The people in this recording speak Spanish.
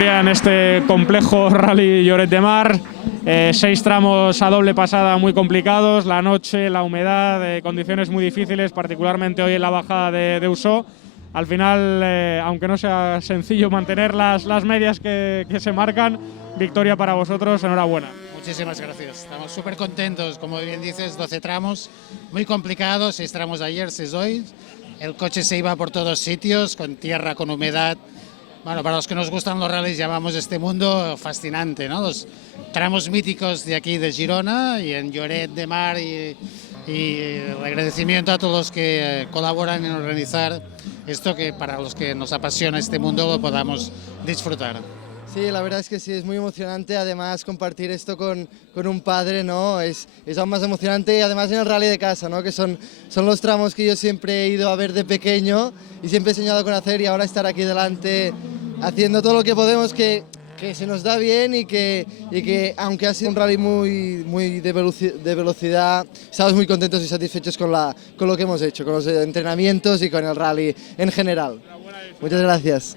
victoria en este complejo Rally Lloret de Mar. 6 tramos a doble pasada muy complicados, la noche, la humedad, condiciones muy difíciles, particularmente hoy en la bajada de Usó. Al final, aunque no sea sencillo mantener las medias que se marcan, victoria para vosotros, enhorabuena. Muchísimas gracias, estamos súper contentos, como bien dices, 12 tramos, muy complicados, 6 tramos ayer, 6 hoy, el coche se iba por todos sitios, con tierra, con humedad. Bueno, para los que nos gustan los rallies llamamos este mundo fascinante, ¿no? Los tramos míticos de aquí de Girona y en Lloret de Mar y el agradecimiento a todos los que colaboran en organizar esto, que para los que nos apasiona este mundo lo podamos disfrutar. Sí, la verdad es que sí, es muy emocionante, además compartir esto con un padre, ¿no? Es aún más emocionante, y además en el rally de casa, ¿no? Que son los tramos que yo siempre he ido a ver de pequeño y siempre he soñado con hacer, y ahora estar aquí delante haciendo todo lo que podemos, que se nos da bien, y que aunque ha sido un rally muy de velocidad, estamos muy contentos y satisfechos con lo que hemos hecho, con los entrenamientos y con el rally en general. Muchas gracias.